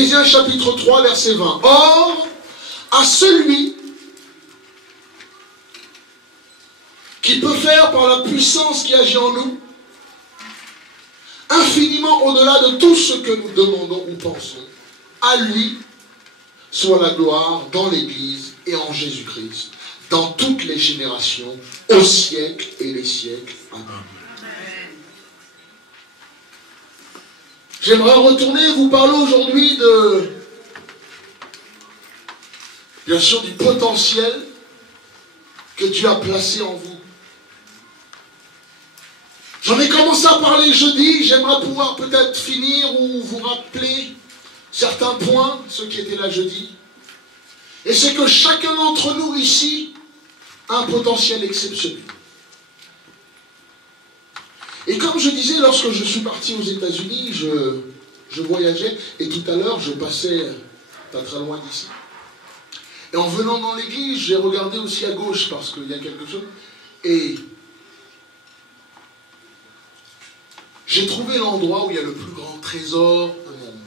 Éphésiens chapitre 3, verset 20. Or, à celui qui peut faire par la puissance qui agit en nous, infiniment au-delà de tout ce que nous demandons ou pensons, à lui soit la gloire dans l'Église et en Jésus-Christ, dans toutes les générations, au siècle et les siècles. Amen. J'aimerais retourner vous parler aujourd'hui de, bien sûr, du potentiel que Dieu a placé en vous. J'en ai commencé à parler jeudi, j'aimerais pouvoir peut-être finir ou vous rappeler certains points, ceux qui étaient là jeudi. Et c'est que chacun d'entre nous ici a un potentiel exceptionnel. Et comme je disais, lorsque je suis parti aux États-Unis, je voyageais, et tout à l'heure, je passais pas très loin d'ici. Et en venant dans l'église, j'ai regardé aussi à gauche, parce qu'il y a quelque chose, et j'ai trouvé l'endroit où il y a le plus grand trésor au monde.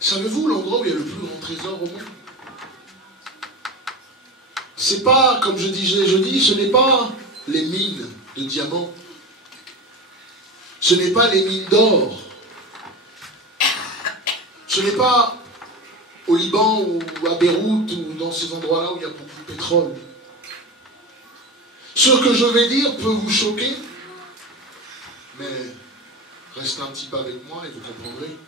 Savez-vous l'endroit où il y a le plus grand trésor au monde? C'est pas, comme je disais jeudi, ce n'est pas les mines de diamants. Ce n'est pas les mines d'or. Ce n'est pas au Liban ou à Beyrouth ou dans ces endroits-là où il y a beaucoup de pétrole. Ce que je vais dire peut vous choquer, mais restez un petit peu avec moi et vous comprendrez.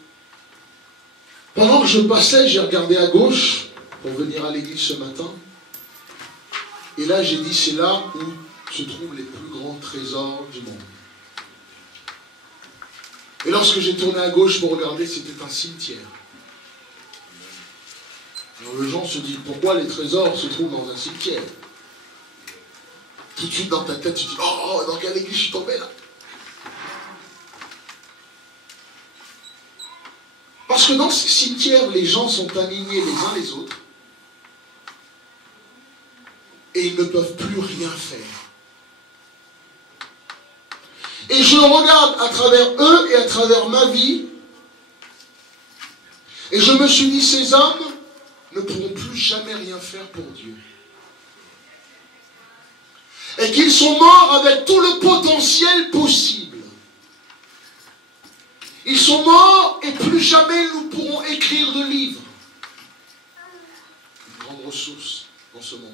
Pendant que je passais, j'ai regardé à gauche pour venir à l'église ce matin. Et là, j'ai dit, c'est là où se trouvent les plus grands trésors du monde. Et lorsque j'ai tourné à gauche pour regarder, c'était un cimetière. Alors les gens se disent, pourquoi les trésors se trouvent dans un cimetière? Tout de suite dans ta tête, tu dis, oh, dans quelle église je suis tombé là? Parce que dans ces cimetières, les gens sont alignés les uns les autres. Et ils ne peuvent plus rien faire. Et je regarde à travers eux et à travers ma vie, et je me suis dit, ces hommes ne pourront plus jamais rien faire pour Dieu. Et qu'ils sont morts avec tout le potentiel possible. Ils sont morts et plus jamais nous pourrons écrire de livres. Une grande ressource dans ce monde.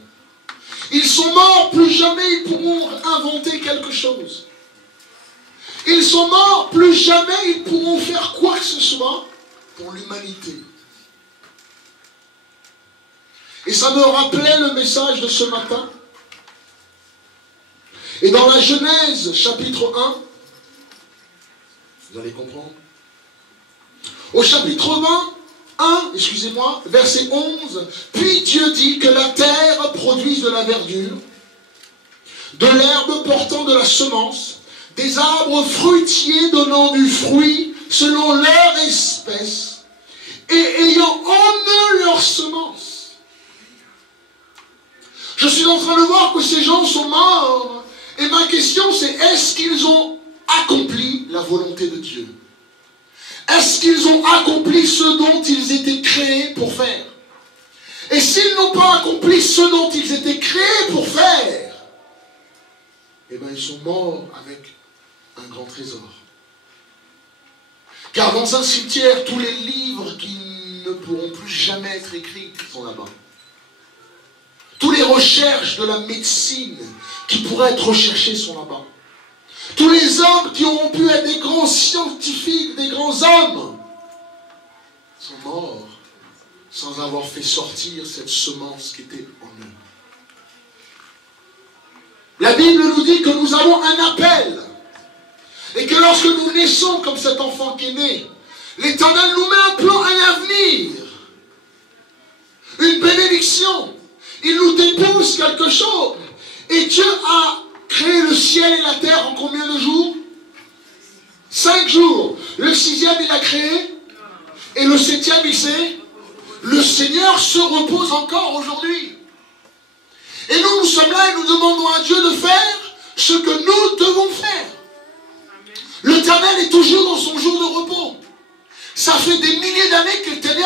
Ils sont morts, plus jamais ils pourront inventer quelque chose. Ils sont morts, plus jamais ils pourront faire quoi que ce soit pour l'humanité. Et ça me rappelait le message de ce matin. Et dans la Genèse, chapitre 1, vous allez comprendre. Au chapitre 1, verset 11, puis Dieu dit que la terre produise de la verdure, de l'herbe portant de la semence, des arbres fruitiers donnant du fruit selon leur espèce, et ayant en eux leur semence. Je suis en train de voir que ces gens sont morts, et ma question c'est, est-ce qu'ils ont accompli la volonté de Dieu? Est-ce qu'ils ont accompli ce dont ils étaient créés pour faire? Et s'ils n'ont pas accompli ce dont ils étaient créés pour faire, eh bien ils sont morts avec un grand trésor. Car dans un cimetière, tous les livres qui ne pourront plus jamais être écrits sont là-bas. Toutes les recherches de la médecine qui pourraient être recherchées sont là-bas. Tous les hommes qui auront pu être des grands scientifiques, des grands hommes, sont morts sans avoir fait sortir cette semence qui était en eux. La Bible nous dit que nous avons un appel. Et que lorsque nous naissons comme cet enfant qui est né, l'Éternel nous met un plan, un avenir, une bénédiction. Il nous dépose quelque chose. Et Dieu a créé le ciel et la terre en combien de jours? 5 jours. Le 6e, il a créé. Et le 7e, il sait. Le Seigneur se repose encore aujourd'hui. Et nous sommes là et nous demandons à Dieu de faire ce que nous devons faire. L'Éternel est toujours dans son jour de repos. Ça fait des milliers d'années que l'Éternel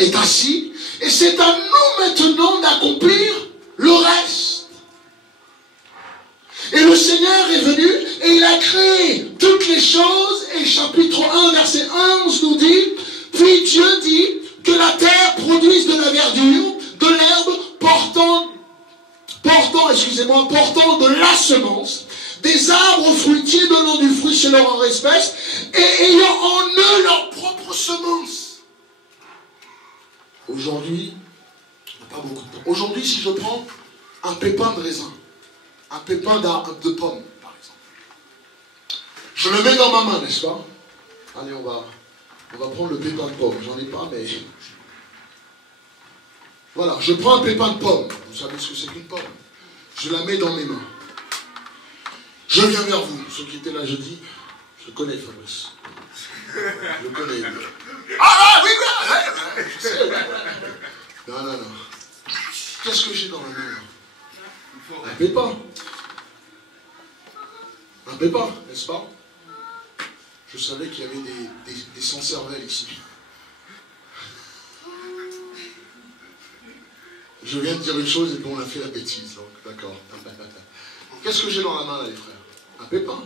est assis. Et c'est à nous maintenant d'accomplir le reste. Et le Seigneur est venu et il a créé toutes les choses. Et chapitre 1, verset 11 nous dit, puis Dieu dit que la terre produise de la verdure, de l'herbe portant de la semence, des arbres fruitiers donnant du fruit selon leur espèce, et ayant en eux leur propre semence. Aujourd'hui, on n'a pas beaucoup de temps. Aujourd'hui, si je prends un pépin de raisin, un pépin de pomme, par exemple, je le mets dans ma main, n'est-ce pas? Allez, on va prendre le pépin de pomme. J'en ai pas, mais... Voilà, je prends un pépin de pomme. Vous savez ce que c'est qu'une pomme. Je la mets dans mes mains. Je viens vers vous. Ceux qui étaient là jeudi, je connais Fabrice. Je le connais. Ah oui, oui, je sais. Non. Qu'est-ce que j'ai dans la main? Un pépin. Un pépin, n'est-ce pas? Je savais qu'il y avait des sans-cervelles ici. Je viens de dire une chose et puis on a fait la bêtise, donc d'accord. Qu'est-ce que j'ai dans la main là, les frères? Un pépin.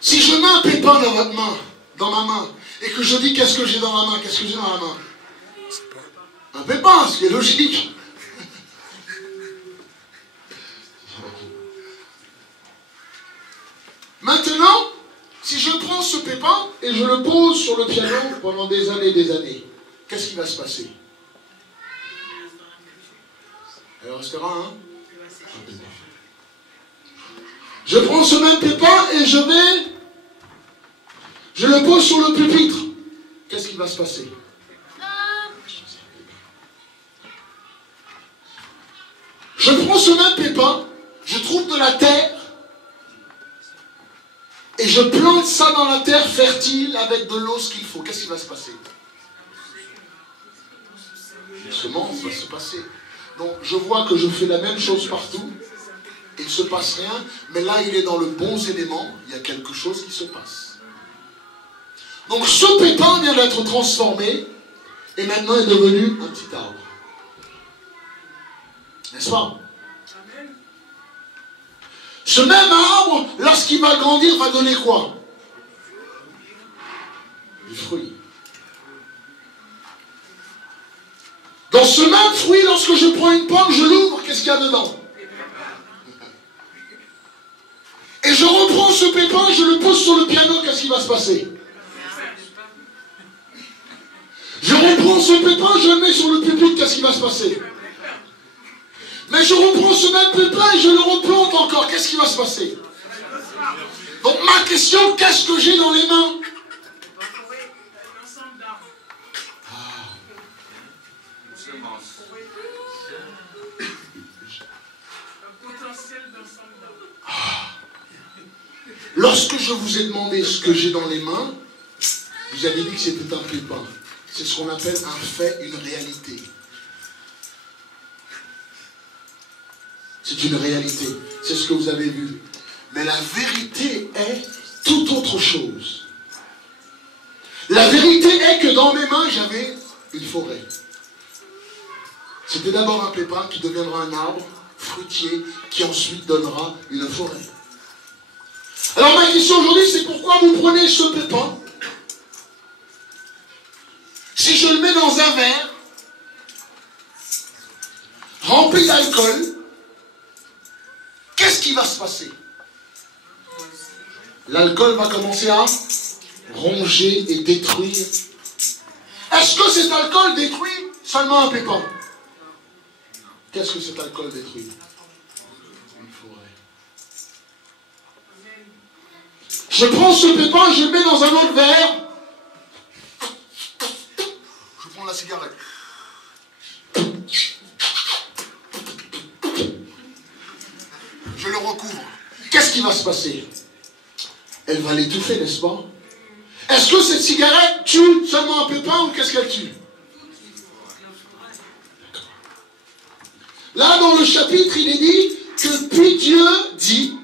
Si je mets un pépin dans ma main, et que je dis qu'est-ce que j'ai dans la main, qu'est-ce que j'ai dans la main? Un pépin, ce qui est logique. Maintenant, si je prends ce pépin et je le pose sur le piano pendant des années, qu'est-ce qui va se passer? Il restera un pépin. Je prends ce même pépin et je le pose sur le pupitre. Qu'est-ce qui va se passer? Je prends ce même pépin, je trouve de la terre et je plante ça dans la terre fertile avec de l'eau, ce qu'il faut. Qu'est-ce qui va se passer? Une semence va se passer. Donc je vois que je fais la même chose partout, il ne se passe rien, mais là il est dans le bon élément, il y a quelque chose qui se passe. Donc ce pépin vient d'être transformé, et maintenant est devenu un petit arbre. N'est-ce pas? Ce même arbre, lorsqu'il va grandir, va donner quoi? Du fruit. Dans ce même fruit, lorsque je prends une pomme, je l'ouvre, qu'est-ce qu'il y a dedans? Et je reprends ce pépin, je le pose sur le piano, qu'est-ce qui va se passer? Je reprends ce pépin, je le mets sur le pupitre, qu'est-ce qui va se passer? Mais je reprends ce même pépin et je le replante encore, qu'est-ce qui va se passer? Donc ma question, qu'est-ce que j'ai dans les mains? Lorsque je vous ai demandé ce que j'ai dans les mains, vous avez dit que c'était un pépin. C'est ce qu'on appelle un fait, une réalité. C'est une réalité. C'est ce que vous avez vu. Mais la vérité est tout autre chose. La vérité est que dans mes mains, j'avais une forêt. C'était d'abord un pépin qui deviendra un arbre fruitier qui ensuite donnera une forêt. Alors ma question aujourd'hui, c'est pourquoi vous prenez ce pépin? Si je le mets dans un verre rempli d'alcool, qu'est-ce qui va se passer? L'alcool va commencer à ronger et détruire. Est-ce que cet alcool détruit seulement un pépin? Qu'est-ce que cet alcool détruit? Une forêt. Je prends ce pépin, je le mets dans un autre verre. Je prends la cigarette. Je le recouvre. Qu'est-ce qui va se passer? Elle va l'étouffer, n'est-ce pas? Est-ce que cette cigarette tue seulement un pépin ou qu'est-ce qu'elle tue? Là, dans le chapitre, il est dit que puis Dieu dit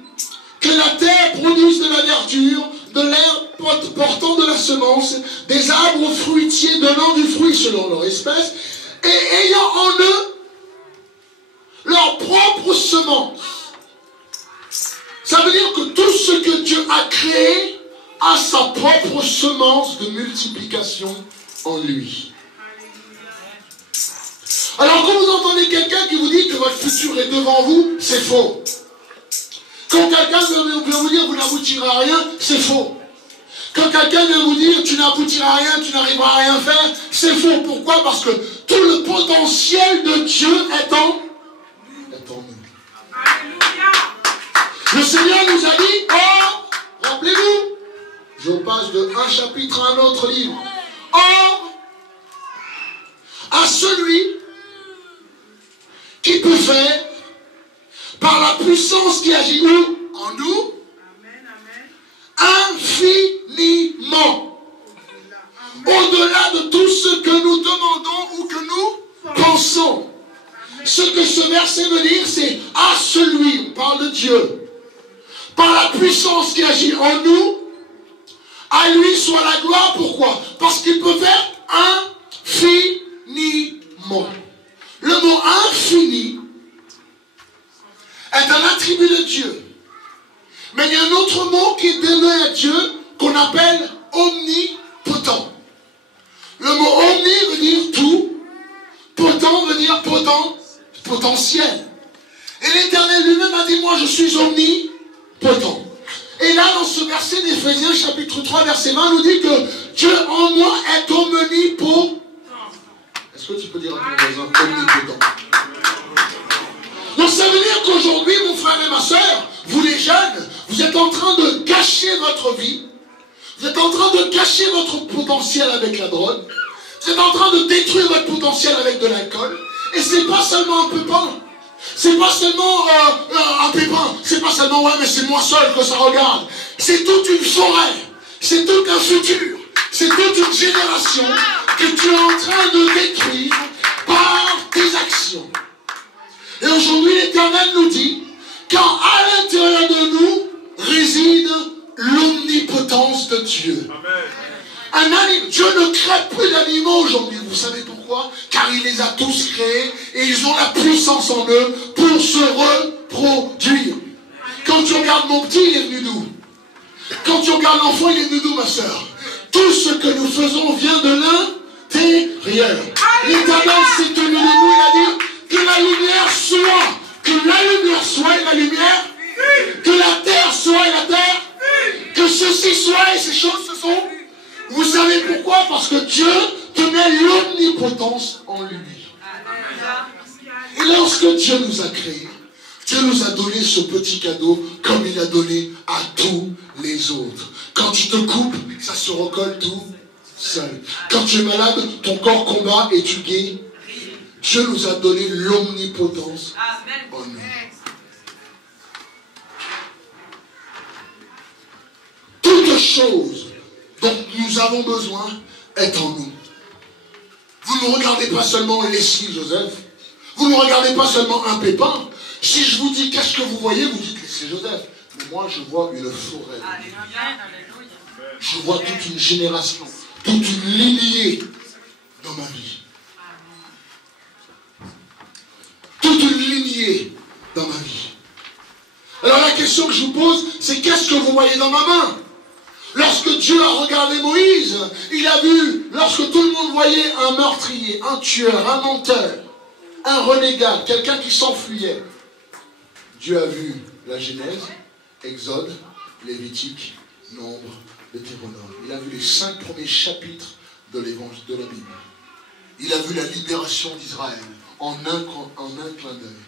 que la terre produise de la verdure, de l'herbe portant de la semence, des arbres fruitiers donnant du fruit selon leur espèce, et ayant en eux leur propre semence. Ça veut dire que tout ce que Dieu a créé a sa propre semence de multiplication en lui. Alors quand vous entendez quelqu'un qui vous dit que votre futur est devant vous, c'est faux. Quand quelqu'un vient vous dire que vous n'aboutirez à rien, c'est faux. Quand quelqu'un vient vous dire tu n'aboutiras à rien, tu n'arriveras à rien faire, c'est faux. Pourquoi? Parce que tout le potentiel de Dieu est en nous. Le Seigneur nous a dit, or, rappelez-vous, je passe de un chapitre à un autre livre. Or, à celui qui peut faire, par la puissance qui agit où? En nous, infiniment, au-delà de tout ce que nous demandons ou que nous pensons. Ce que ce verset veut dire, c'est à celui, on parle de Dieu, par la puissance qui agit en nous, à lui soit la gloire. Pourquoi? Parce qu'il peut faire infiniment. Le mot infini est un attribut de Dieu. Mais il y a un autre mot qui est donné à Dieu qu'on appelle omnipotent. Le mot omni veut dire tout, potent veut dire potentiel. Et l'Éternel lui-même a dit, moi je suis omnipotent. Et là, dans ce verset d'Éphésiens, chapitre 3, verset 20, nous dit que Dieu en moi est omnipotent. Est-ce que tu peux dire à ton voisin omnipotent? Donc ça veut dire qu'aujourd'hui, mon frère et ma soeur, vous les jeunes, vous êtes en train de gâcher votre vie. Vous êtes en train de gâcher votre potentiel avec la drogue. Vous êtes en train de détruire votre potentiel avec de l'alcool. Et c'est pas seulement un pépin. C'est pas seulement un pépin. C'est pas seulement, ouais, mais c'est moi seul que ça regarde. C'est toute une forêt. C'est tout un futur. C'est toute une génération que tu es en train de détruire par tes actions. Et aujourd'hui, l'Éternel nous dit, car à l'intérieur de nous réside l'omnipotence de Dieu. Dieu ne crée plus d'animaux aujourd'hui. Vous savez pourquoi? Car il les a tous créés et ils ont la puissance en eux pour se reproduire. Quand tu regardes mon petit, il est venu d'où? Quand tu regardes l'enfant, il est venu d'où, ma soeur? Tout ce que nous faisons vient de l'intérieur. L'Éternel s'est tenu debout, il a dit que la lumière soit. Que la lumière soit et la lumière. Que la terre soit et la terre. Que ceci soit et ces choses se sont. Vous savez pourquoi? Parce que Dieu tenait l'omnipotence en lui. Et lorsque Dieu nous a créés, Dieu nous a donné ce petit cadeau comme il a donné à tous les autres. Quand tu te coupes, ça se recolle tout seul. Quand tu es malade, ton corps combat et tu guéris. Dieu nous a donné l'omnipotence en nous. Toute chose dont nous avons besoin est en nous. Vous ne regardez pas seulement Leslie Joseph. Vous ne regardez pas seulement un pépin. Si je vous dis qu'est-ce que vous voyez, vous dites Leslie Joseph. Mais moi, je vois une forêt. Je vois toute une génération, toute une lignée dans ma vie. Toute une lignée dans ma vie. Alors la question que je vous pose, c'est qu'est-ce que vous voyez dans ma main? Lorsque Dieu a regardé Moïse, il a vu, lorsque tout le monde voyait un meurtrier, un tueur, un menteur, un renégat, quelqu'un qui s'enfuyait, Dieu a vu la Genèse, Exode, Lévitique, Nombre, Deutéronome. Il a vu les 5 premiers chapitres de l'évangile de la Bible. Il a vu la libération d'Israël en un clin d'œil.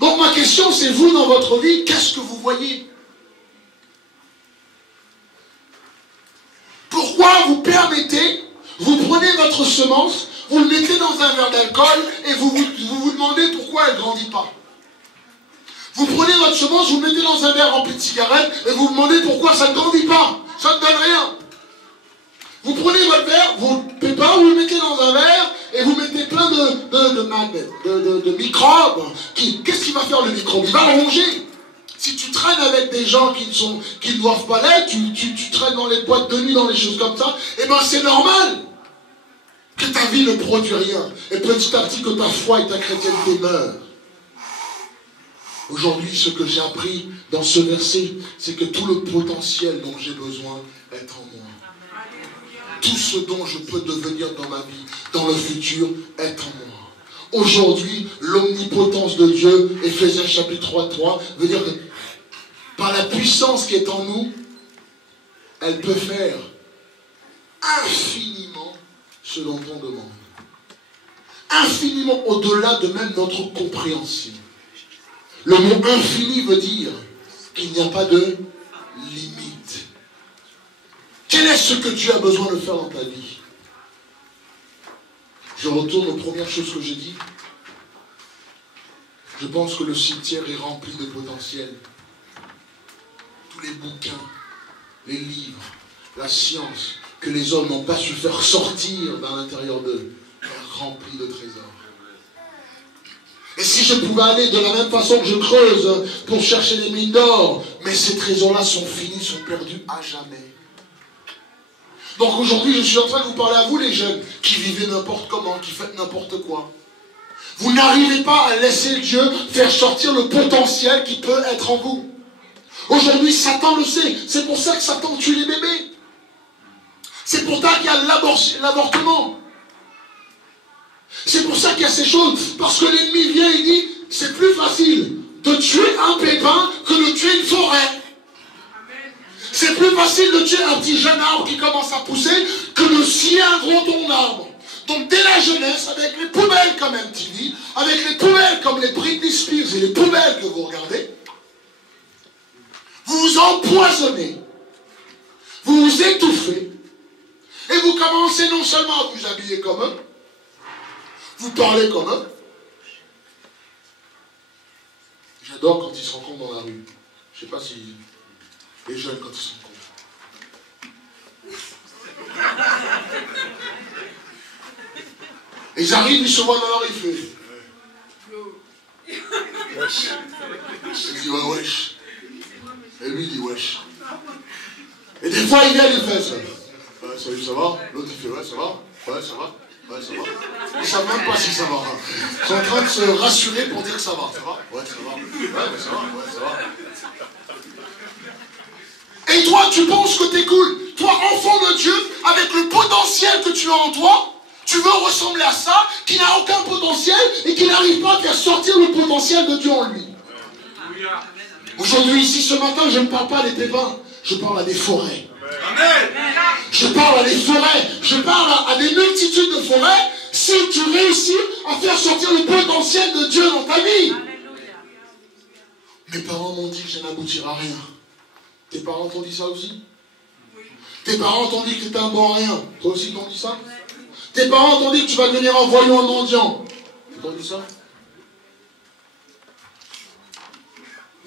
Donc ma question, c'est vous dans votre vie, qu'est-ce que vous voyez? Pourquoi vous permettez, vous prenez votre semence, vous le mettez dans un verre d'alcool et vous vous demandez pourquoi elle ne grandit pas? Vous prenez votre semence, vous le mettez dans un verre rempli de cigarettes et vous vous demandez pourquoi ça ne grandit pas? Ça ne donne rien. Vous prenez votre verre, vous ne payez pas, vous le mettez dans un verre et vous mettez plein de microbes. Qu'est-ce qu'il va faire le microbe? Il va le ronger. Si tu traînes avec des gens qui ne doivent pas l'être, tu traînes dans les boîtes de nuit, dans les choses comme ça, eh bien c'est normal que ta vie ne produit rien. Et petit à petit que ta foi et ta chrétienté meurent. Aujourd'hui, ce que j'ai appris dans ce verset, c'est que tout le potentiel dont j'ai besoin est en moi. Tout ce dont je peux devenir dans ma vie, dans le futur, est en moi. Aujourd'hui, l'omnipotence de Dieu, Éphésiens chapitre 3, veut dire que par la puissance qui est en nous, elle peut faire infiniment ce dont on demande. Infiniment au-delà de même notre compréhension. Le mot infini veut dire qu'il n'y a pas de limite. Quel est ce que Dieu a besoin de faire dans ta vie? Je retourne aux premières choses que j'ai dit. Je pense que le cimetière est rempli de potentiel. Tous les bouquins, les livres, la science, que les hommes n'ont pas su faire sortir dans l'intérieur d'eux, est rempli de trésors. Et si je pouvais aller de la même façon que je creuse pour chercher les mines d'or, mais ces trésors-là sont finis, sont perdus à jamais. Donc aujourd'hui, je suis en train de vous parler à vous, les jeunes, qui vivez n'importe comment, qui faites n'importe quoi. Vous n'arrivez pas à laisser Dieu faire sortir le potentiel qui peut être en vous. Aujourd'hui, Satan le sait. C'est pour ça que Satan tue les bébés. C'est pour ça qu'il y a l'avortement. C'est pour ça qu'il y a ces choses. Parce que l'ennemi vient et dit, c'est plus facile de tuer un pépin que de tuer une forêt. C'est plus facile de tuer un petit jeune arbre qui commence à pousser que de scier un gros tronc d'arbre. Donc dès la jeunesse, avec les poubelles comme MTV, avec les poubelles comme les Britney Spears et les poubelles que vous regardez, vous vous empoisonnez, vous vous étouffez, et vous commencez non seulement à vous habiller comme eux, vous parlez comme eux. J'adore quand ils se rencontrent dans la rue. Je ne sais pas si les jeunes quand ils se rencontrent. Et ils arrivent, ils se voient dans la rue, il fait wesh. Il dit ouais, wesh. Et lui il dit wesh. Et des fois il vient, il fait ça. Salut, ça va? L'autre il fait ouais, ça va? Ouais, ça va? Ouais, ça va? Ils ne savent même pas si ça va. Ils sont en train de se rassurer pour dire que ça va. Ça va? Ouais, ça va. Ouais, mais ça va. Ouais, ça va. Et toi, tu penses que t'es cool. Toi, enfant de Dieu, avec le potentiel que tu as en toi, tu veux ressembler à ça, qui n'a aucun potentiel et qui n'arrive pas à faire sortir le potentiel de Dieu en lui. Aujourd'hui, ici, ce matin, je ne parle pas des pépins, je parle à des forêts. Je parle à des forêts, je parle à des multitudes de forêts, si tu réussis à faire sortir le potentiel de Dieu dans ta vie. Mes parents m'ont dit que je n'aboutirai à rien. Tes parents t'ont dit ça aussi? Tes parents t'ont dit que tu étais un bon à rien. Toi aussi t'ont dit ça? Tes parents t'ont dit que tu vas devenir un voyou, un mendiant. Ils t'ont dit ça?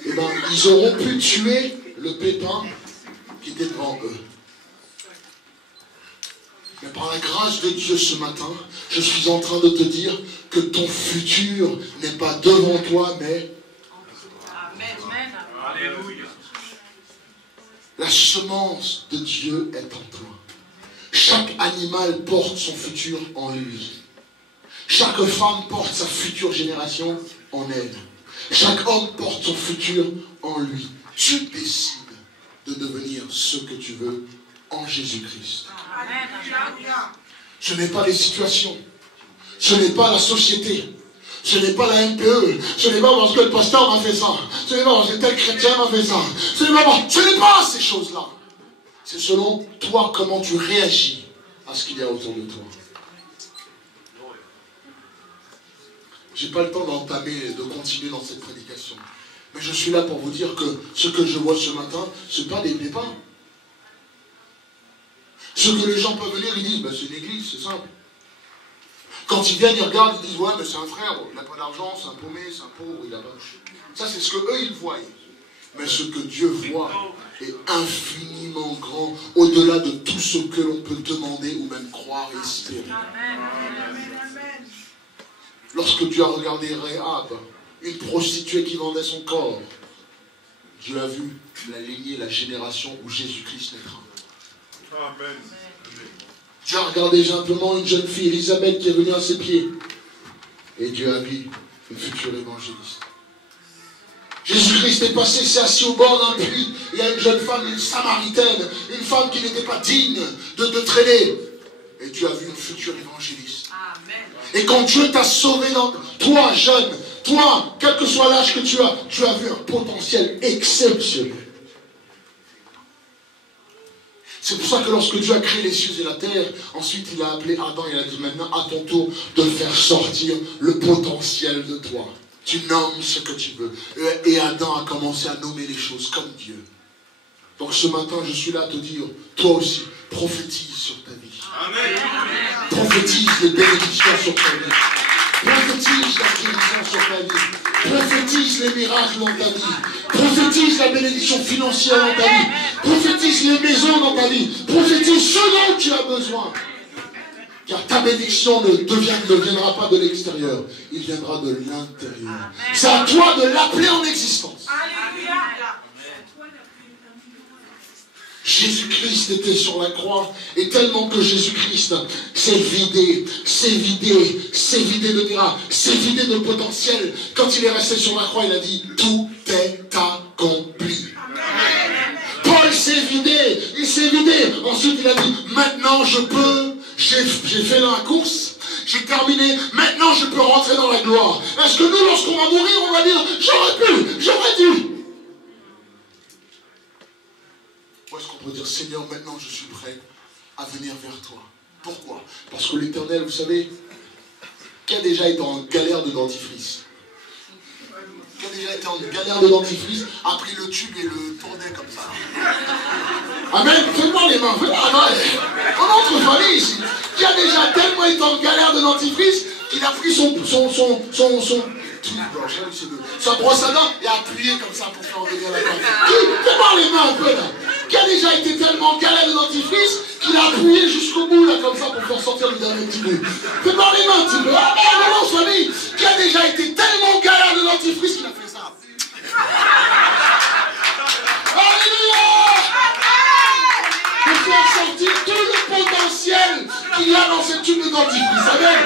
Eh bien, ils auront pu tuer le pépin qui était devant eux. Mais par la grâce de Dieu ce matin, je suis en train de te dire que ton futur n'est pas devant toi, mais... Amen. Alléluia. La semence de Dieu est en toi. Chaque animal porte son futur en lui. Chaque femme porte sa future génération en elle. Chaque homme porte son futur en lui. Tu décides de devenir ce que tu veux en Jésus-Christ. Ce n'est pas les situations. Ce n'est pas la société. Ce n'est pas la MPE. Ce n'est pas parce que le pasteur m'a fait ça. Ce n'est pas parce que tel chrétien m'a fait ça. Ce n'est pas ces choses-là. C'est selon toi comment tu réagis à ce qu'il y a autour de toi. Je n'ai pas le temps d'entamer, de continuer dans cette prédication. Mais je suis là pour vous dire que ce que je vois ce matin, ce n'est pas des pépins. Ce que les gens peuvent venir, ils disent, ben, c'est une église, c'est simple. Quand ils viennent, ils regardent, ils disent, ouais, mais c'est un frère, il n'a pas d'argent, c'est un paumé, c'est un pauvre, il a pas... Ça, c'est ce qu'eux, ils voient. Mais ce que Dieu voit est infiniment grand, au-delà de tout ce que l'on peut demander ou même croire et espérer. Lorsque Dieu a regardé Rahab, une prostituée qui vendait son corps, Dieu a vu la lignée, la génération où Jésus-Christ naîtra. Amen. Dieu a regardé simplement une jeune fille, Élisabeth, qui est venue à ses pieds. Et Dieu a vu une future évangéliste. Jésus-Christ est passé, s'est assis au bord d'un puits. Il y a une jeune femme, une samaritaine, une femme qui n'était pas digne de traîner. Et Dieu a vu une future évangéliste. Amen. Et quand Dieu t'a sauvé, toi jeune, toi, quel que soit l'âge que tu as vu un potentiel exceptionnel. C'est pour ça que lorsque Dieu a créé les cieux et la terre, ensuite il a appelé Adam et il a dit maintenant à ton tour de faire sortir le potentiel de toi. Tu nommes ce que tu veux. Et Adam a commencé à nommer les choses comme Dieu. Donc ce matin, je suis là à te dire, toi aussi, prophétise sur ta vie. Amen. Prophétise les bénédictions sur ta vie. Prophétise la guérison sur ta vie. Prophétise les miracles dans ta vie. Prophétise la bénédiction financière dans ta vie. Prophétise les maisons dans ta vie. Prophétise ce dont tu as besoin. Car ta bénédiction ne viendra pas de l'extérieur, il viendra de l'intérieur. C'est à toi de l'appeler en existence. Alléluia. Jésus-Christ était sur la croix, et tellement que Jésus-Christ s'est vidé de miracles, s'est vidé de potentiel. Quand il est resté sur la croix, il a dit, tout est accompli. Paul s'est vidé, il s'est vidé. Ensuite, il a dit, maintenant je peux. J'ai fait la course, j'ai terminé, maintenant je peux rentrer dans la gloire. Est-ce que nous, lorsqu'on va mourir, on va dire, j'aurais pu, j'aurais dû? Ou est-ce qu'on peut dire, Seigneur, maintenant je suis prêt à venir vers toi? Pourquoi? Parce que l'Éternel, vous savez, qui a déjà été en galère de dentifrice? Qui a déjà été en galère de dentifrice, a pris le tube et le tournait comme ça. Amen. Faites-moi les mains. On entre famille ici. Qui a déjà tellement été en galère de dentifrice qu'il a pris sa brosse à dents et a appuyé comme ça pour faire revenir la dent. Faites-moi les mains un peu là. Qui a déjà été tellement en galère de dentifrice qu'il a appuyé jusqu'au bout là comme ça pour faire sortir le dernier petit bout. Faites-moi les mains un petit peu. Amen. On famille. Qui a déjà été tellement en galère de dentifrice qu'il a fait ça. Alléluia. Pour faire sortir tout le potentiel qu'il y a dans cette tube de dentifrice. Amen.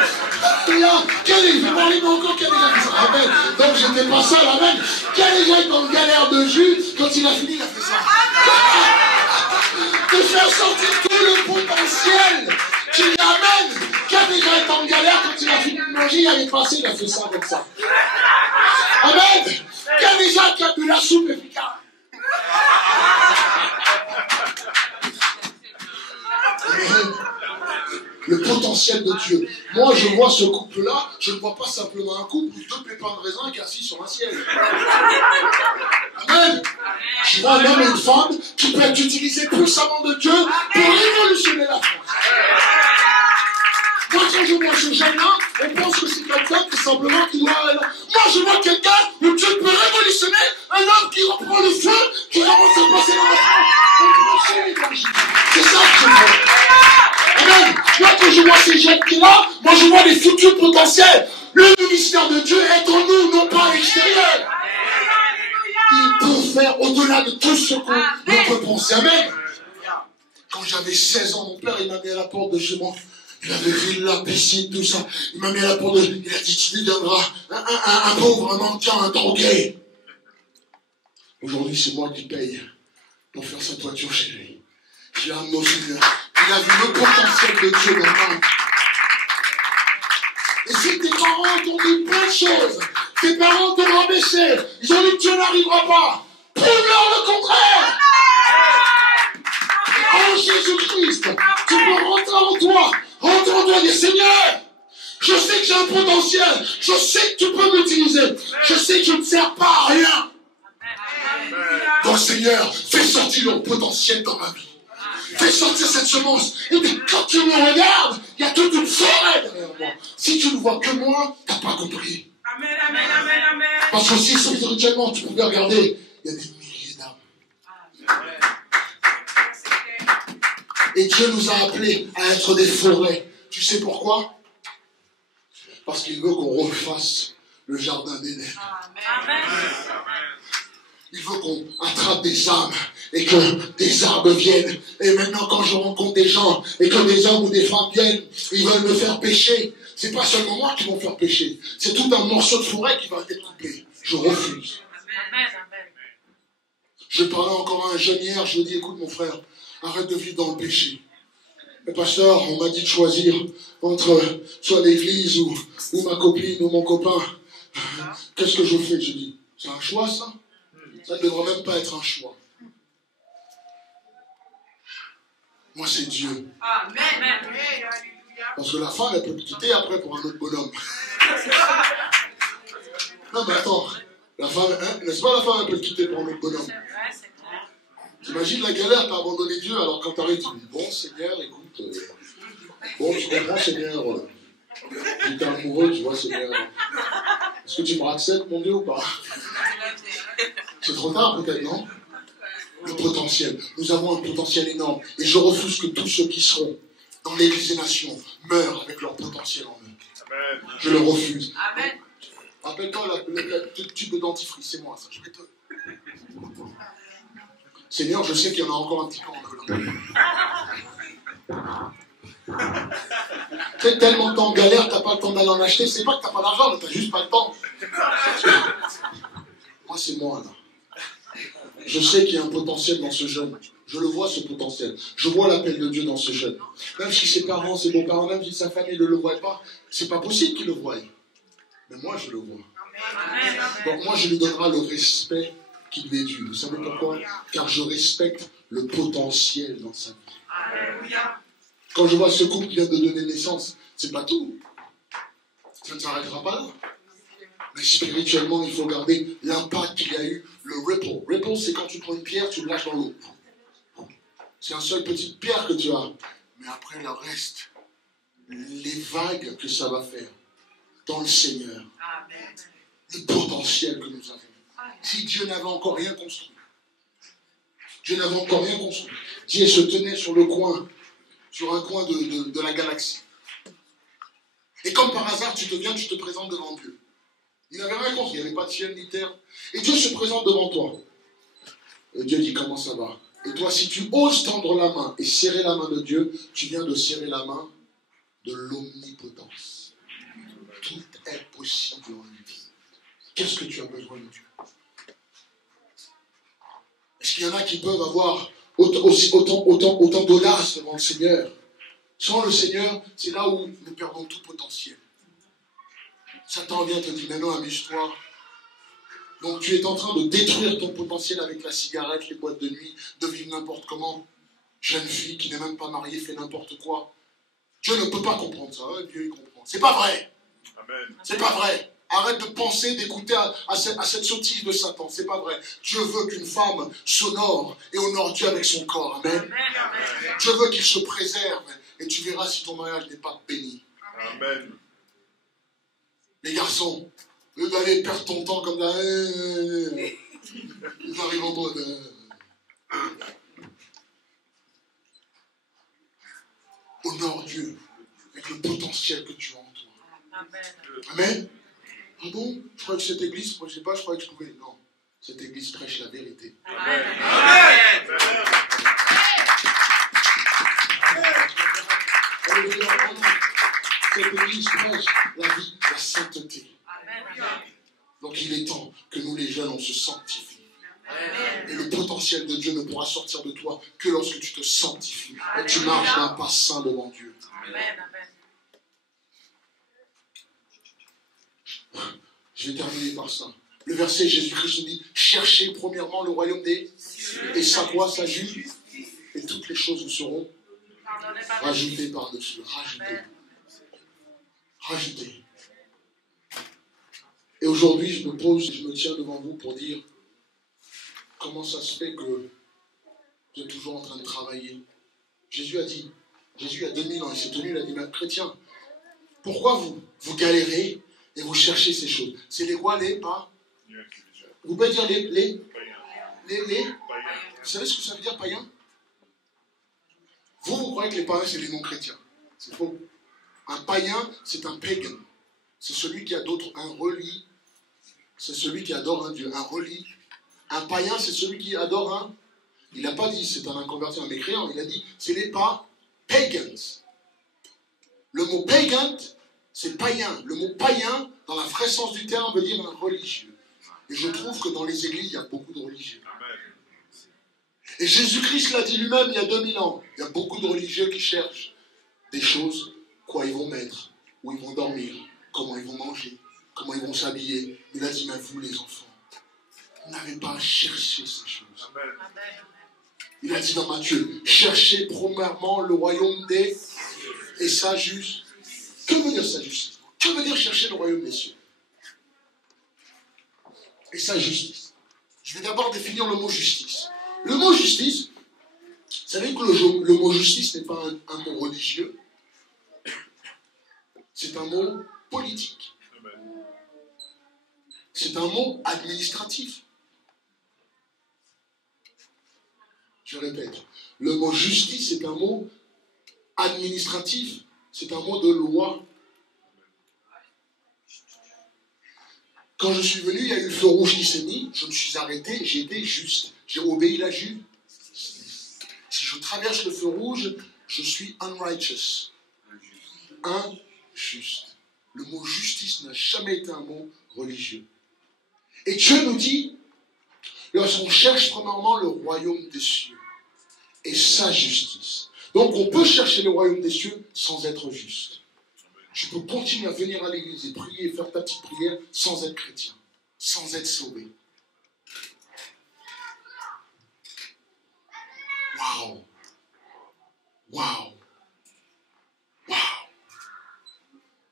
Fais-moi les mains encore, qui a déjà fait ça. Amen. Donc j'étais pas seul. Amen. Qui a déjà été en galère de jus, quand il a fini, il a fait ça. De faire sortir tout le potentiel qu'il y a. Amen. Qui a déjà été en galère, quand il a fini de manger, il avait passé, il a fait ça comme ça. Amen. Qui a déjà bu la soupe efficace. Le potentiel de Dieu. Moi, je vois ce couple-là, je ne vois pas simplement un couple ou deux pépins de raisin qui sont assis sur un siège. Amen. Je vois un homme et une femme qui peuvent être utilisés puissamment de Dieu pour révolutionner la France. Moi, quand je vois ce jeune-là, on pense que c'est quelqu'un qui simplement qui doit... Moi, je vois quelqu'un où Dieu peut révolutionner un homme qui reprend le feu, qui commence à passer dans la France. C'est ça que je vois. Amen. Moi, quand je vois ces jeunes qui sont là, moi, je vois des futurs potentiels. Le ministère de Dieu est en nous, non pas à l'extérieur. Il peut faire au-delà de tout ce qu'on peut penser. Amen. Quand j'avais 16 ans, mon père, il m'a mis à la porte de chez moi. Il avait vu la piscine, tout ça. Il m'a mis à la porte de... Il a dit, tu deviendras un pauvre, un mendiant, un drogué. Aujourd'hui, c'est moi qui paye pour faire sa toiture chez lui. J'ai amené au Seigneur. Il a vu le potentiel de Dieu dans moi. Et si tes parents t'ont dit plein de choses, tes parents t'ont rabaissé, ils ont dit que Dieu n'arrivera pas, prouve-leur le contraire. En Jésus-Christ, tu peux rentrer en toi. Rentre en toi et dis, Seigneur, je sais que j'ai un potentiel, je sais que tu peux m'utiliser, je sais que je ne sers pas à rien. Donc Seigneur, fais sortir le potentiel dans ma vie. Fais sortir cette semence. Et puis quand tu me regardes, il y a toute une forêt derrière moi. Si tu ne vois que moi, tu n'as pas compris. Amen, amen, amen, amen. Parce que si spirituellement tu pouvais regarder, il y a des milliers d'âmes. Et Dieu nous a appelés à être des forêts. Tu sais pourquoi? Parce qu'il veut qu'on refasse le jardin d'Éden. Il veut qu'on attrape des âmes et que des arbres viennent. Et maintenant, quand je rencontre des gens et que des hommes ou des femmes viennent, ils veulent me faire pécher. C'est pas seulement moi qui vont faire pécher. C'est tout un morceau de forêt qui va être coupé. Je refuse. Je parlais encore à un jeune hier, je lui ai dit, écoute mon frère, arrête de vivre dans le péché. Mais pasteur, on m'a dit de choisir entre soit l'église ou ma copine ou mon copain. Qu'est-ce que je fais? Je dis, c'est un choix ça? Ça ne devrait même pas être un choix. Moi, c'est Dieu. Amen. Parce que la femme, elle peut me quitter après pour un autre bonhomme. Non, mais attends. La femme, hein, n'est-ce pas, la femme, elle peut te quitter pour un autre bonhomme? T'imagines la galère, t'as abandonné Dieu, alors quand t'arrives, tu dis, bon, Seigneur, écoute, bon, tu comprends, Seigneur, j'étais amoureux, tu vois, Seigneur. Est-ce que tu me acceptes, mon Dieu, ou pas? C'est trop tard, peut-être, non? Le potentiel. Nous avons un potentiel énorme. Et je refuse que tous ceux qui seront dans l'Église des Nations meurent avec leur potentiel en eux. Je le refuse. Amen. Rappelle-toi le tube de dentifrice, c'est moi, ça. Je vais te... Seigneur, je sais qu'il y en a encore un petit peu en eux. T'es tellement en galère, t'as pas le temps d'aller en acheter. C'est pas que t'as pas d'argent, t'as juste pas le temps. Moi, c'est moi, là. Je sais qu'il y a un potentiel dans ce jeune. Je le vois, ce potentiel. Je vois l'appel de Dieu dans ce jeune. Même si ses parents, ses beaux-parents, même si sa famille ne le voit pas, c'est pas possible qu'il le voie. Mais moi, je le vois. Donc moi, je lui donnerai le respect qui lui est dû. Vous savez pourquoi? Car je respecte le potentiel dans sa vie. Quand je vois ce couple qui vient de donner naissance, c'est pas tout. Ça ne s'arrêtera pas là. Mais spirituellement, il faut garder l'impact qu'il y a eu, le ripple. Ripple, c'est quand tu prends une pierre, tu le lâches dans l'eau. C'est une seule petite pierre que tu as. Mais après, le reste, les vagues que ça va faire dans le Seigneur. Le potentiel que nous avons. Si Dieu n'avait encore rien construit, Dieu se tenait sur un coin de la galaxie. Et comme par hasard, tu te présentes devant Dieu. Il n'avait rien compris, il n'y avait pas de ciel ni terre. Et Dieu se présente devant toi. Et Dieu dit, comment ça va? Et toi, si tu oses tendre la main et serrer la main de Dieu, tu viens de serrer la main de l'omnipotence. Tout est possible en lui. Qu'est-ce que tu as besoin de Dieu? Est-ce qu'il y en a qui peuvent avoir autant d'audace devant le Seigneur? Sans le Seigneur, c'est là où nous perdons tout potentiel. Satan vient te dire, mais non, amuse-toi. Donc tu es en train de détruire ton potentiel avec la cigarette, les boîtes de nuit, de vivre n'importe comment. Jeune fille qui n'est même pas mariée fait n'importe quoi. Dieu ne peut pas comprendre ça. Hein? Dieu il comprend. C'est pas vrai. Amen. C'est pas vrai. Arrête de penser, d'écouter à cette sottise de Satan. C'est pas vrai. Dieu veut qu'une femme s'honore et honore Dieu avec son corps. Amen. Amen. Dieu veut qu'il se préserve. Et tu verras si ton mariage n'est pas béni. Amen. Les garçons, au lieu d'aller perdre ton temps comme ça, ils arrivent en mode. Honore Dieu avec le potentiel que tu as en toi. Amen. Amen. Ah bon? Je crois que cette église, je sais pas, je crois que je pouvais. Non, cette église prêche la vérité. Amen. Amen. Cette église prêche la vie, la sainteté. Amen. Donc il est temps que nous les jeunes, on se sanctifie. Amen. Et le potentiel de Dieu ne pourra sortir de toi que lorsque tu te sanctifies. Et tu marches d'un pas saint devant Dieu. Amen. Je vais terminer par ça. Le verset Jésus-Christ nous dit, cherchez premièrement le royaume des cieux et sa quoi, sa justice, et toutes les choses vous seront rajoutées par-dessus. Rajoutées. Et aujourd'hui, je me tiens devant vous pour dire comment ça se fait que vous êtes toujours en train de travailler. Jésus a dit, il y a 2000 ans, il s'est tenu, il a dit, mais chrétiens, pourquoi vous galérez et vous cherchez ces choses? C'est les quoi, les pas? Vous pouvez dire les vous savez ce que ça veut dire, païen? Vous croyez que les païens, c'est les non-chrétiens. C'est faux. Un païen, c'est un pagan. C'est celui qui a un religieux. C'est celui qui adore un Dieu. Un religieux. Un païen, c'est celui qui adore un. Il n'a pas dit c'est un inconverti, un mécréant. Il a dit c'est les pagans. Le mot pagan, c'est païen. Le mot païen, dans la vraie sens du terme, veut dire un religieux. Et je trouve que dans les églises, il y a beaucoup de religieux. Et Jésus-Christ l'a dit lui-même il y a 2000 ans. Il y a beaucoup de religieux qui cherchent des choses, quoi ils vont mettre, où ils vont dormir, comment ils vont manger, comment ils vont s'habiller. Il a dit, mais vous les enfants, vous n'avez pas à chercher ces choses. Il a dit dans Matthieu, cherchez premièrement le royaume des et sa justice. Que veut dire sa justice? Que veut dire chercher le royaume des cieux? Et sa justice. Je vais d'abord définir le mot justice. Le mot justice, vous savez que le mot justice n'est pas un mot religieux, c'est un mot politique. C'est un mot administratif. Je répète, le mot justice c'est un mot administratif, c'est un mot de loi. Quand je suis venu, il y a eu le feu rouge qui s'est mis, je me suis arrêté, j'ai été juste. J'ai obéi la justice. Si je traverse le feu rouge, je suis unrighteous. Injuste. Le mot justice n'a jamais été un mot religieux. Et Dieu nous dit, lorsqu'on cherche premièrement le royaume des cieux et sa justice. Donc on peut chercher le royaume des cieux sans être juste. Tu peux continuer à venir à l'église et prier et faire ta petite prière sans être chrétien, sans être sauvé. Waouh! Waouh! Waouh!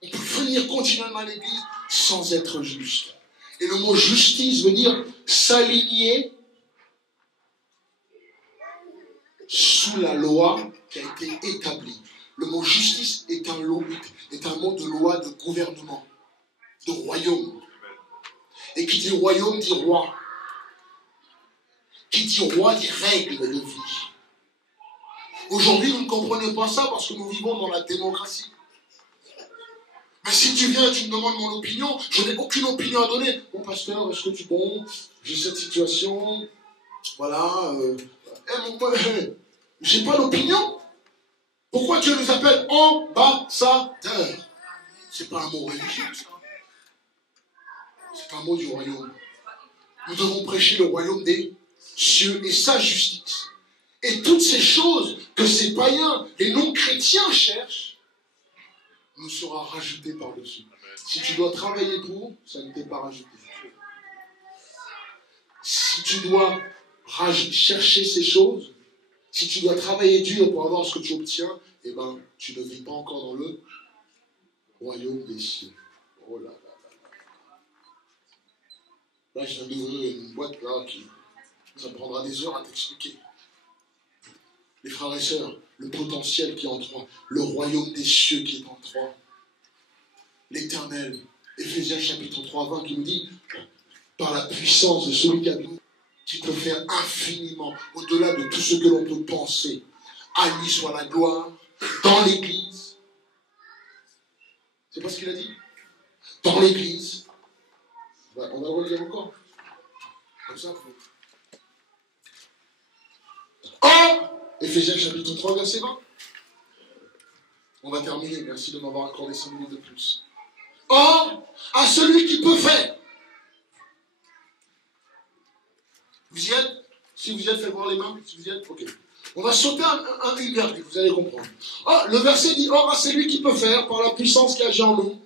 On peut venir continuellement à l'église sans être juste. Et le mot justice veut dire s'aligner sous la loi qui a été établie. Le mot justice est un mot de loi, de gouvernement, de royaume. Et qui dit royaume dit roi. Qui dit roi dit règle de vie. Aujourd'hui, vous ne comprenez pas ça parce que nous vivons dans la démocratie. Mais si tu viens et tu me demandes mon opinion, je n'ai aucune opinion à donner. Bon, pasteur, est-ce que tu bon? J'ai cette situation. Voilà. J'ai pas d'opinion. Pourquoi Dieu nous appelle ambassadeurs? C'est pas un mot religieux, ça. C'est un mot du royaume. Nous devons prêcher le royaume des cieux et sa justice. Et toutes ces choses que ces païens, les non-chrétiens cherchent, nous sera rajouté par-dessus. Si tu dois travailler pour, ça ne t'est pas rajouté. Si tu dois chercher ces choses, si tu dois travailler dur pour avoir ce que tu obtiens, eh ben, tu ne vis pas encore dans le royaume des cieux. Oh là là là. Là, je viens d'ouvrir une boîte là qui... Ça me prendra des heures à t'expliquer. Les frères et sœurs, le potentiel qui est en toi, le royaume des cieux qui est en toi, l'éternel, Éphésiens chapitre 3, 20 qui nous dit, par la puissance de celui qui a nous, qui peut faire infiniment, au-delà de tout ce que l'on peut penser, à lui soit la gloire, dans l'église. C'est pas ce qu'il a dit? Dans l'église. On va le relire encore. Comme ça, Or, Éphésiens chapitre 3, verset 20. On va terminer, merci de m'avoir accordé 5 minutes de plus. Or, à celui qui peut faire. Vous y êtes? Si vous y êtes, faites voir les mains. Si vous y êtes, ok. On va sauter une virgule, vous allez comprendre. Or, le verset dit, or, à celui qui peut faire, par la puissance qui agit en nous,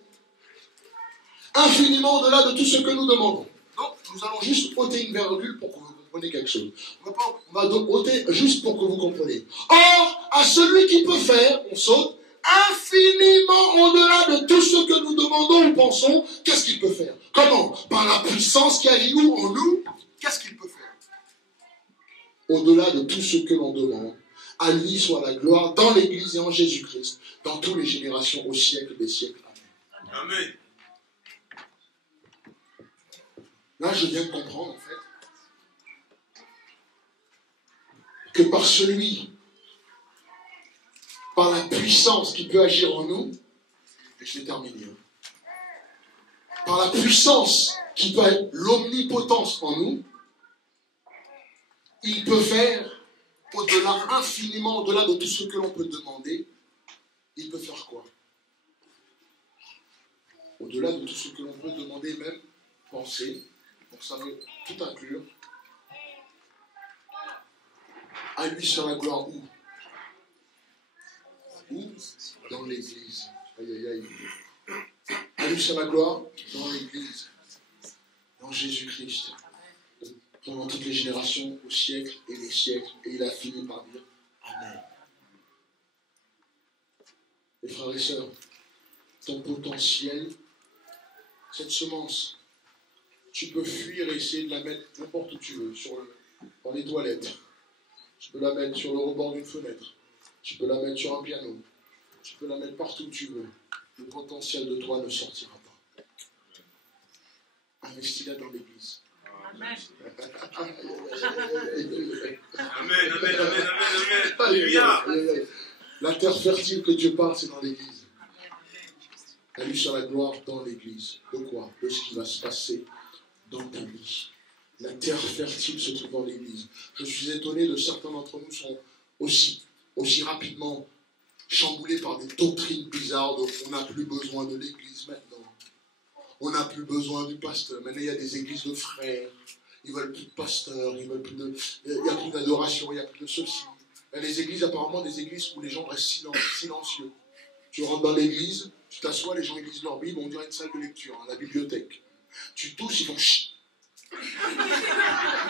infiniment au-delà de tout ce que nous demandons. Donc, nous allons juste ôter une virgule pour que vous compreniez quelque chose. On va donc ôter juste pour que vous compreniez. Or, à celui qui peut faire, on saute, infiniment au-delà de tout ce que nous demandons ou pensons, qu'est-ce qu'il peut faire? Comment? Par la puissance qui agit où en nous, qu'est-ce qu'il peut faire? Au-delà de tout ce que l'on demande, à lui soit la gloire dans l'Église et en Jésus-Christ, dans toutes les générations, au siècle des siècles. Amen. Amen. Là, je viens de comprendre, en fait, que par celui, par la puissance qui peut agir en nous, et je vais terminer, par la puissance qui peut être l'omnipotence en nous, il peut faire au-delà, infiniment au-delà de tout ce que l'on peut demander. Il peut faire quoi? Au-delà de tout ce que l'on peut demander, même penser, donc ça veut tout inclure. À lui soit la gloire où? Où? Dans l'Église. Aïe, aïe, aïe. À lui soit la gloire dans l'Église. Dans Jésus-Christ. Pendant toutes les générations, au siècle et les siècles. Et il a fini par dire Amen. Et frères et sœurs, ton potentiel, cette semence, tu peux fuir et essayer de la mettre n'importe où tu veux, dans les toilettes. Tu peux la mettre sur le rebord d'une fenêtre. Tu peux la mettre sur un piano. Tu peux la mettre partout où tu veux. Le potentiel de toi ne sortira pas. Investis-la dans l'Église. Amen. Amen. La terre fertile que Dieu parle, c'est dans l'Église. À lui soit la gloire dans l'Église. De quoi? De ce qui va se passer dans ta vie. La terre fertile se trouve dans l'Église. Je suis étonné de certains d'entre nous sont aussi rapidement chamboulés par des doctrines bizarres. Donc on n'a plus besoin de l'Église maintenant. On n'a plus besoin du pasteur. Maintenant il y a des églises de frères. Ils veulent plus de pasteurs. Ils veulent plus de. Il n'y a plus d'adoration. Il n'y a plus de ceci. Il y a des églises, apparemment des églises où les gens restent silencieux. Tu rentres dans l'église, tu t'assois, les gens lisent leur Bible, on dirait une salle de lecture, la bibliothèque. Tu tousses, ils font chut.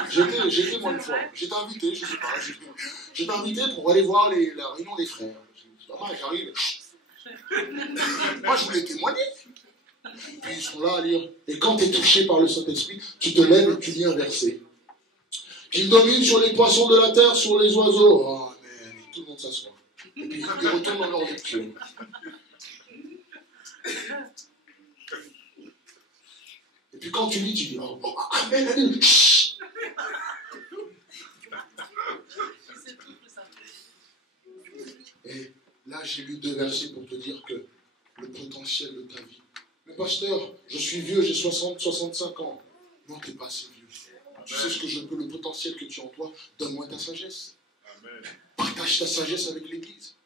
J'étais moi une fois, j'étais invité, je ne sais pas, j'étais invité pour aller voir la réunion des frères. C'est pas mal, j'arrive, chut. Moi je voulais témoigner. Puis ils sont là à lire. Et quand tu es touché par le Saint-Esprit, tu te lèves et tu lis un verset. Qu'il domine sur les poissons de la terre, sur les oiseaux. Oh, amen. Et tout le monde s'assoit. Et puis ils retournent dans leur lecture. Et puis quand tu lis, tu dis oh, amen, amen. Chut. Et là, j'ai lu 2 versets pour te dire que le potentiel de ta vie. Mais pasteur, je suis vieux, j'ai 60, 65 ans. Non, tu n'es pas assez vieux. Tu sais ce que je peux, le potentiel que tu as en toi, donne-moi ta sagesse. Amen. Partage ta sagesse avec l'Église.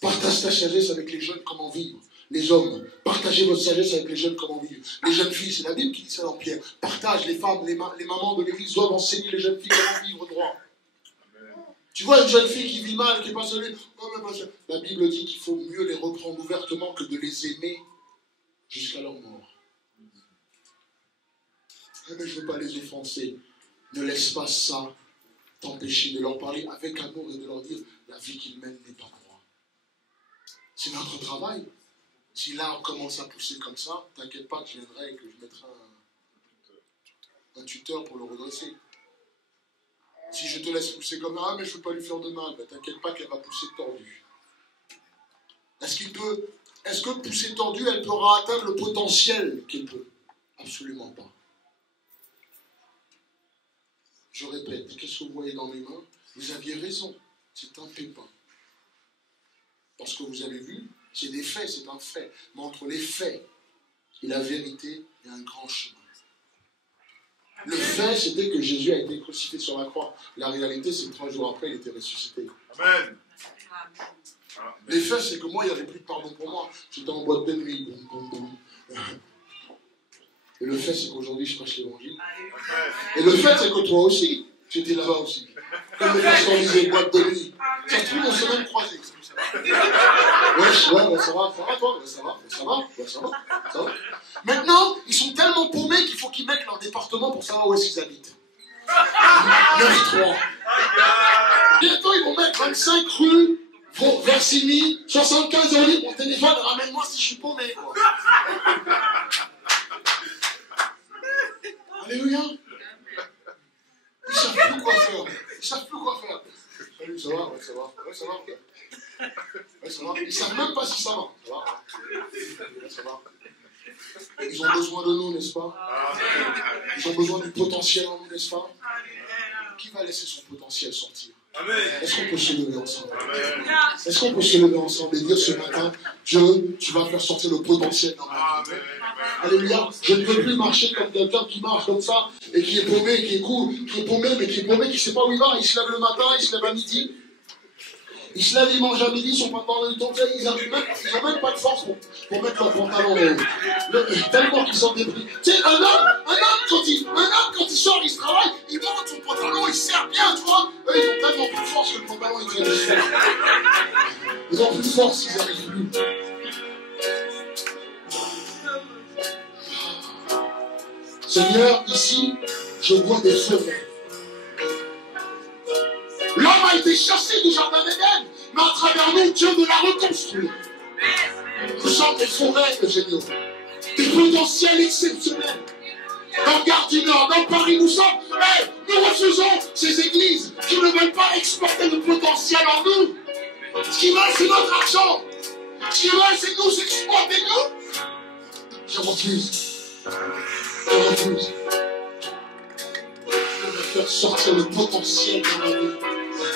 Partage ta sagesse avec les jeunes, comment vivre. Les hommes, partagez votre sagesse avec les jeunes, comment vivre. Les jeunes filles, c'est la Bible qui dit ça dans Pierre. Partage, les femmes, les mamans de l'Église doivent enseigner les jeunes filles comment vivre droit. Amen. Tu vois une jeune fille qui vit mal, qui est pas seule, la Bible dit qu'il faut mieux les reprendre ouvertement que de les aimer jusqu'à leur mort. Mais je ne veux pas les offenser. Ne laisse pas ça t'empêcher de leur parler avec amour et de leur dire la vie qu'ils mènent n'est pas droite. C'est notre travail. Si l'arbre commence à pousser comme ça, t'inquiète pas que je viendrai et que je mettrai un tuteur pour le redresser. Si je te laisse pousser comme ça, mais je ne veux pas lui faire de mal, ben, t'inquiète pas qu'elle va pousser tordue. Est-ce que pousser tordue, elle pourra atteindre le potentiel qu'elle peut? Absolument pas. Je répète, qu'est-ce que vous voyez dans mes mains? Vous aviez raison, c'est un pépin. Parce que vous avez vu, c'est des faits, c'est un fait. Mais entre les faits et la vérité, il y a un grand chemin. Le fait, c'était que Jésus a été crucifié sur la croix. La réalité, c'est que 3 jours après, il était ressuscité. Amen. Les faits, c'est que moi, il n'y avait plus de pardon pour moi. J'étais en boîte de nuit. Et le fait, c'est qu'aujourd'hui, je prêche l'évangile. Et le fait, c'est que toi aussi, tu étais là-bas aussi. Comme le pasteur disait, boîte de nuit. Ça se trouve, on s'est même croisés. Ouais, ça va, toi, ça va. Maintenant, ils sont tellement paumés qu'il faut qu'ils mettent leur département pour savoir où est-ce qu'ils habitent. 9-3. Bientôt, ils vont mettre 25 rues, Versini, 75 en ligne, mon téléphone, ramène-moi si je suis paumé, quoi. Alléluia. Ils savent plus quoi faire. Salut, ça va. Ils ne savent même pas si ça va. Ça va. Ils ont besoin de nous, n'est-ce pas? Ils ont besoin du potentiel en nous, n'est-ce pas? Qui va laisser son potentiel sortir? Est-ce qu'on peut se lever ensemble? Est-ce qu'on peut se lever ensemble et dire ce matin, Dieu, tu vas faire sortir le potentiel dans ma vie? Alléluia. Je ne veux plus marcher comme quelqu'un qui marche comme ça et qui est paumé, qui est cool, qui est paumé, mais qui est paumé, qui ne sait pas où il va. Il se lève le matin, il se lève à midi. Il se lève, il mange à midi, son pantalon il tombe, ils n'ont même pas de force pour mettre leur pantalon. Tellement qu'ils sont débris. Tu sais, un homme quand il sort, il se travaille, il monte son pantalon, il sert bien, tu vois. Eux, ils ont tellement plus de force que le pantalon, il tient juste. Ils ont plus de force, ils n'arrivent plus. Seigneur, ici, je vois des forêts. L'homme a été chassé du jardin d'Éden, mais à travers nous, Dieu veut la reconstruire. Nous sommes des forêts, géniaux, des potentiels exceptionnels. Dans le Gare du Nord, dans Paris, nous sommes. Mais nous refusons ces églises qui ne veulent pas exporter le potentiel en nous. Ce qu'ils veulent, c'est notre argent. Ce qu'ils veulent, c'est nous exploiter nous. Je refuse. Je refuse. Je veux faire sortir le potentiel dans ma vie.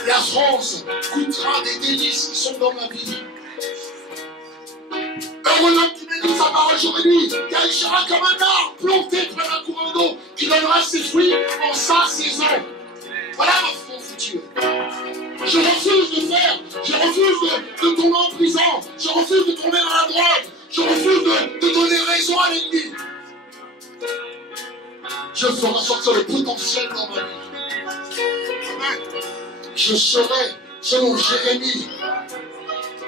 La France coûtera des délices qui sont dans ma vie. Heureux l'homme qui bénit sa parole jour et nuit, car il sera comme un arbre planté près d'un courant d'eau qui donnera ses fruits en sa saison. Voilà mon futur. Je refuse de tomber en prison. Je refuse de tomber dans la drogue. Je refuse de donner raison à l'ennemi. Je ferai sortir le potentiel dans ma vie. Amen. Je serai, selon Jérémie,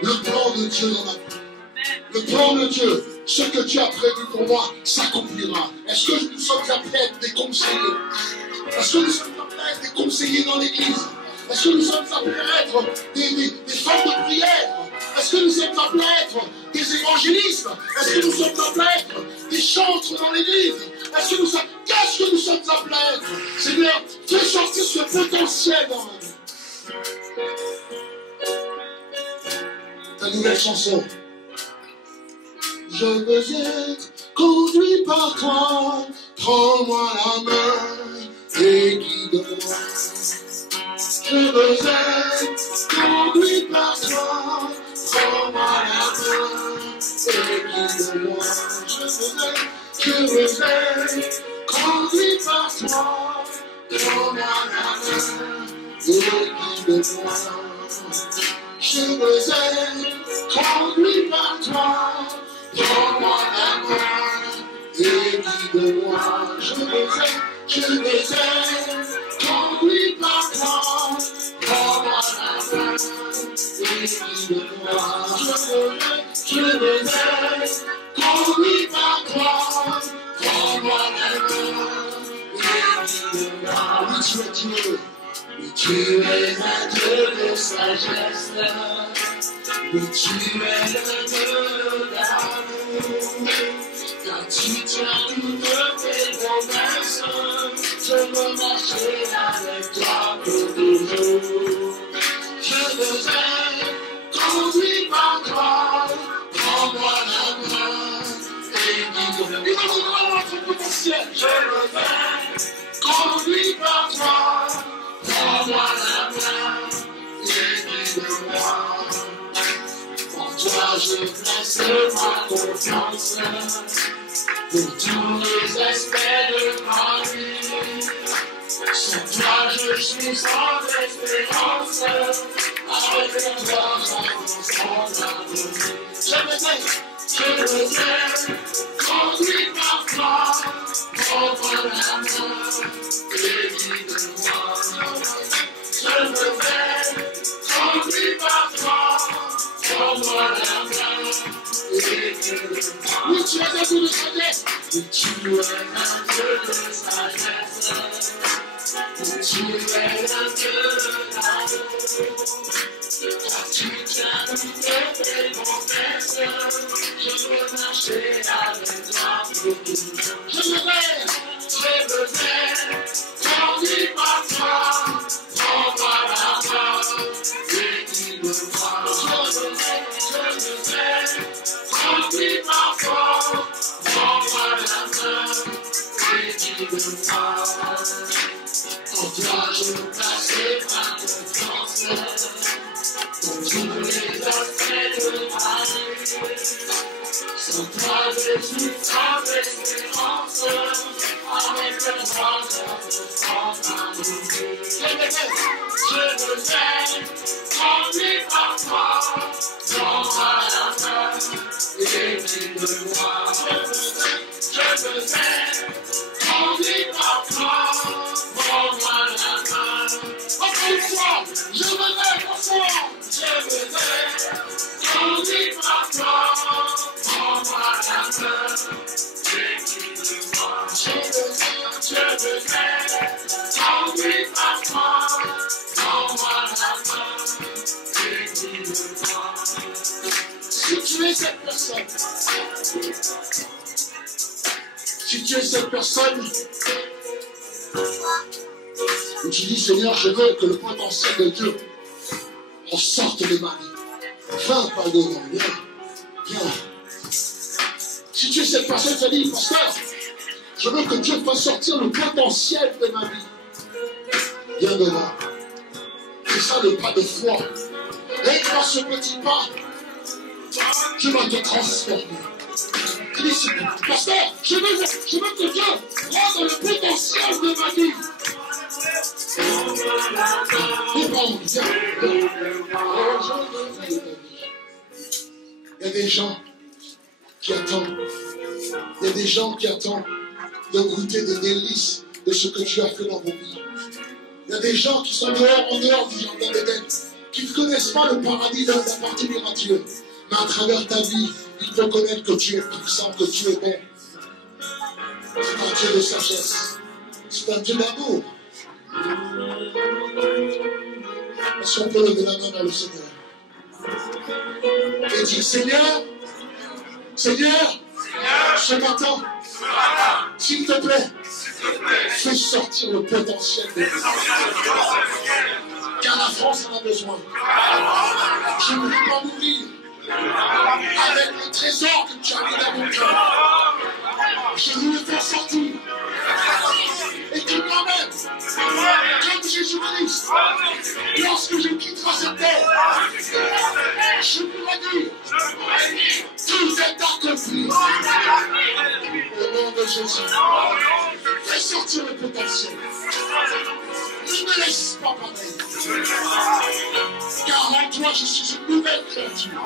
le plan de Dieu dans ma vie. Le plan de Dieu, ce que Dieu a prévu pour moi, s'accomplira. Est-ce que nous sommes appelés à être des conseillers? Est-ce que nous sommes appelés à être des conseillers dans l'église? Est-ce que nous sommes appelés à être des femmes de prière? Est-ce que nous sommes appelés à être des évangélistes? Est-ce que nous sommes appelés à être des chantres dans l'église? Qu'est-ce que nous sommes appelés à être? Seigneur, fais sortir ce potentiel dans ma vie. Ta nouvelle chanson. Je veux être conduit par toi, prends-moi la main et guide-moi. Je veux être conduit par toi, prends-moi la main et guide-moi. Je veux être conduit par toi, prends-moi la main et guide-moi. Je veux être conduit par toi, prends-moi la main et guide-moi. Je veux être conduit par toi, prends-moi la main et guide-moi. Je veux être conduit par toi, prends-moi la main et guide-moi. Oui, tu es Dieu. Oui, tu es un Dieu de sagesse. Oui, tu es le Dieu d'amour. Car tu tiens toutes tes promesses. Je veux marcher avec toi pour toujours. Je veux être conduit par toi. Prends-moi la main et guide-moi. Il va nous rendre notre potentiel. Je veux être conduit par toi. Prends-moi la main et guide-moi. En toi je place ma confiance pour tous les aspects de ma vie. Sans toi je suis sans espérance. Avec toi j'avance sans abandon. Je veux être conduit par toi. Prends-moi la main et guide-moi. Je veux être conduit par toi. Prends-moi la main et guide-moi. Oui, tu es un Dieu de sagesse. Oui, tu es un Dieu de sagesse. Oui, tu es un Dieu d'amour. Car tu tiens toutes tes promesses. Je veux marcher avec toi pour toujours. Je veux être conduit par toi. Prends-moi la main et guide-moi. Je veux être conduit par toi. Prends-moi la main et guide-moi. En toi je place ma confiance pour tous les aspects de ma vie. Sans toi Si tu es cette personne, si tu es cette personne où tu dis Seigneur, je veux que le potentiel de Dieu ressorte de ma vie. Viens, pardonne, viens. Si tu es cette personne qui dit, pasteur, je veux que Dieu fasse sortir le potentiel de ma vie. Viens devant. C'est ça le pas de foi. Et dans ce petit pas, Dieu va te transformer. Tu dis, pasteur, je veux que Dieu rende le potentiel de ma vie. Il y a des gens qui attendent. Il y a des gens qui attendent de goûter des délices de ce que tu as fait dans vos vies. Il y a des gens qui sont en dehors du jardin d'Éden, qui ne connaissent pas le paradis d'un parti miraculeux. Mais à travers ta vie, ils peuvent connaître que tu es puissant, que tu es bon. C'est un Dieu de sagesse. C'est un Dieu d'amour. Est-ce qu'on peut lever la main vers le Seigneur et dire Seigneur, ce matin, s'il te plaît, fais sortir le potentiel de Dieu. Car la France en a besoin. Je ne veux pas mourir avec le trésor que tu as mis dans mon cœur. Je veux le faire sortir. Et que moi-même, comme Jésus-Christ, lorsque je quitterai cette terre, je pourrai dire, tout est accompli. Au nom de Jésus, fais sortir le potentiel. Ne me laisse pas pareil. Car en toi, je suis une nouvelle créature.